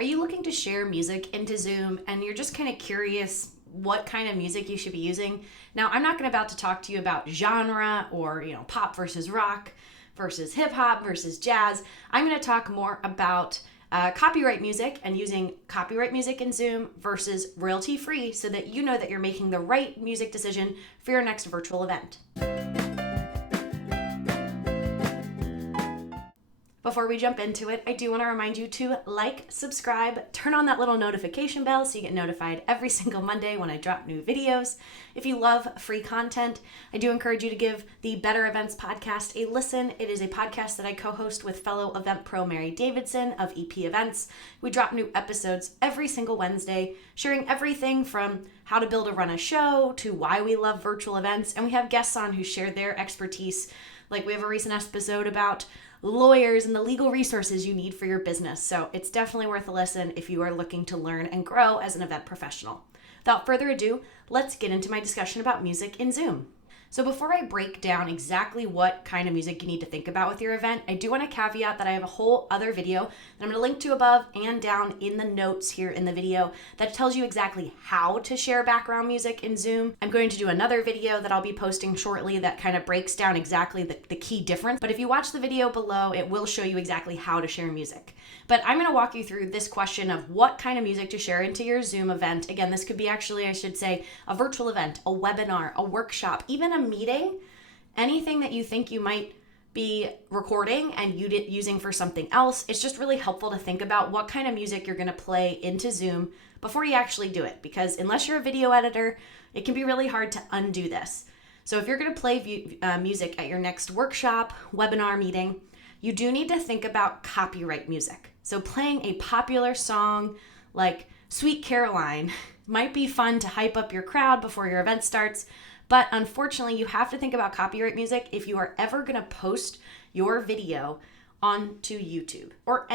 Are you looking to share music into Zoom and you're just kind of curious what kind of music you should be using? Now, I'm not about to talk to you about genre or, pop versus rock versus hip hop versus jazz. I'm going to talk more about copyright music and using copyright music in Zoom versus royalty free so that you know that you're making the right music decision for your next virtual event. Before we jump into it, I do want to remind you to like, subscribe, turn on that little notification bell so you get notified every single Monday when I drop new videos. If you love free content, I do encourage you to give the Better Events podcast a listen. It is a podcast that I co-host with fellow event pro Mary Davidson of EP Events. We drop new episodes every single Wednesday, sharing everything from how to build or run a show to why we love virtual events. And we have guests on who share their expertise. Like we have a recent episode about lawyers and the legal resources you need for your business. So it's definitely worth a listen if you are looking to learn and grow as an event professional. Without further ado, let's get into my discussion about music in Zoom. So before I break down exactly what kind of music you need to think about with your event, I do want to caveat that I have a whole other video that I'm going to link to above and down in the notes here in the video that tells you exactly how to share background music in Zoom. I'm going to do another video that I'll be posting shortly that kind of breaks down exactly the key difference. But if you watch the video below, it will show you exactly how to share music. But I'm going to walk you through this question of what kind of music to share into your Zoom event. Again, this could be actually, I should say, a virtual event, a webinar, a workshop, even a meeting, anything that you think you might be recording and using for something else. It's just really helpful to think about what kind of music you're going to play into Zoom before you actually do it. Because unless you're a video editor, it can be really hard to undo this. So if you're going to play music at your next workshop, webinar, meeting, you do need to think about copyright music. So playing a popular song like Sweet Caroline might be fun to hype up your crowd before your event starts, but unfortunately you have to think about copyright music if you are ever going to post your video onto YouTube or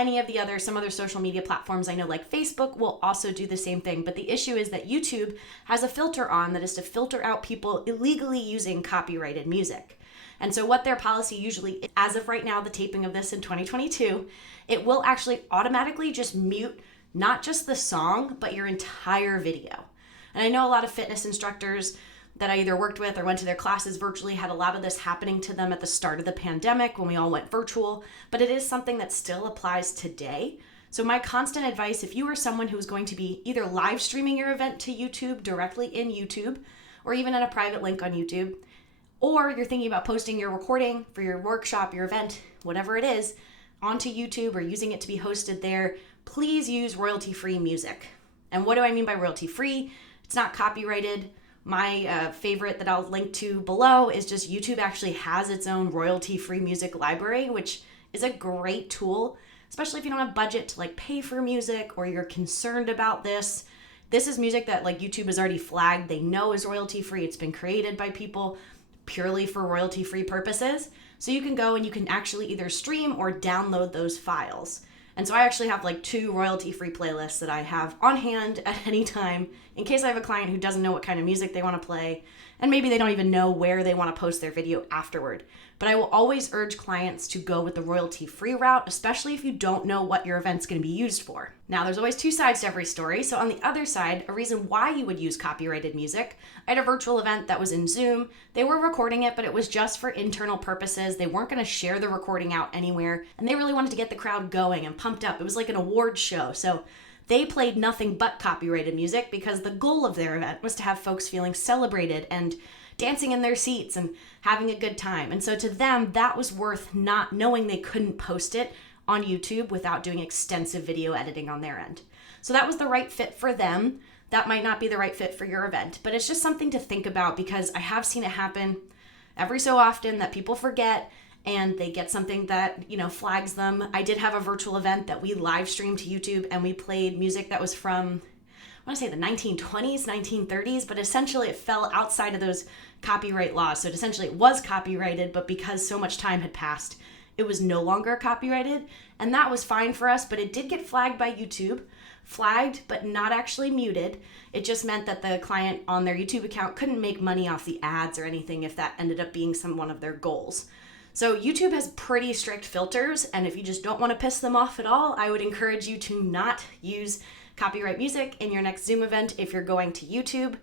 some other social media platforms. I know like Facebook will also do the same thing, but the issue is that YouTube has a filter on that is to filter out people illegally using copyrighted music. And so what their policy usually, as of right now, the taping of this in 2022, it will actually automatically just mute not just the song, but your entire video. And I know a lot of fitness instructors that I either worked with or went to their classes virtually had a lot of this happening to them at the start of the pandemic when we all went virtual, but it is something that still applies today. So my constant advice, if you are someone who is going to be either live streaming your event to YouTube directly in YouTube, or even at a private link on YouTube, or you're thinking about posting your recording for your workshop, your event, whatever it is, onto YouTube or using it to be hosted there, please use royalty-free music. And what do I mean by royalty-free? It's not copyrighted. My favorite that I'll link to below is just YouTube actually has its own royalty-free music library, which is a great tool, especially if you don't have budget to pay for music or you're concerned about this. This is music that YouTube has already flagged. They know is royalty-free. It's been created by people purely for royalty-free purposes. So you can go and you can actually either stream or download those files. And so I actually have 2 royalty-free playlists that I have on hand at any time in case I have a client who doesn't know what kind of music they want to play, and maybe they don't even know where they want to post their video afterward. But I will always urge clients to go with the royalty-free route, especially if you don't know what your event's going to be used for. Now, there's always 2 sides to every story. So on the other side, a reason why you would use copyrighted music, I had a virtual event that was in Zoom. They were recording it, but it was just for internal purposes. They weren't going to share the recording out anywhere, and they really wanted to get the crowd going and pumped up. It was like an award show. So they played nothing but copyrighted music because the goal of their event was to have folks feeling celebrated and dancing in their seats and having a good time. And so to them, that was worth not knowing they couldn't post it on YouTube without doing extensive video editing on their end. So that was the right fit for them. That might not be the right fit for your event, but it's just something to think about because I have seen it happen every so often that people forget and they get something that, flags them. I did have a virtual event that we live streamed to YouTube and we played music that was from, I want to say the 1920s, 1930s, but essentially it fell outside of those copyright laws. So essentially it was copyrighted, but because so much time had passed, it was no longer copyrighted. And that was fine for us, but it did get flagged by YouTube, flagged, but not actually muted. It just meant that the client on their YouTube account couldn't make money off the ads or anything if that ended up being one of their goals. So YouTube has pretty strict filters, and if you just don't want to piss them off at all, I would encourage you to not use copyright music in your next Zoom event if you're going to YouTube.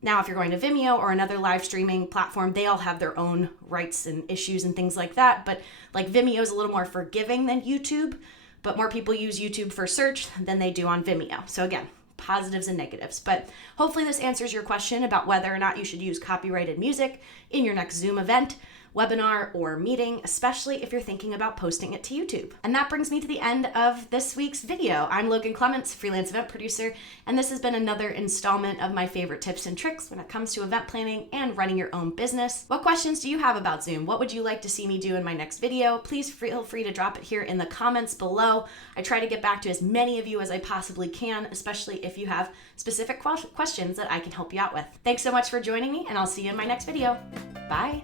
Now, if you're going to Vimeo or another live streaming platform, they all have their own rights and issues and things like that. But like Vimeo is a little more forgiving than YouTube, but more people use YouTube for search than they do on Vimeo. So again, positives and negatives. But hopefully this answers your question about whether or not you should use copyrighted music in your next Zoom event, webinar, or meeting, especially if you're thinking about posting it to YouTube. And that brings me to the end of this week's video. I'm Logan Clements, freelance event producer, and this has been another installment of my favorite tips and tricks when it comes to event planning and running your own business. What questions do you have about Zoom? What would you like to see me do in my next video? Please feel free to drop it here in the comments below. I try to get back to as many of you as I possibly can, especially if you have specific questions that I can help you out with. Thanks so much for joining me, and I'll see you in my next video. Bye.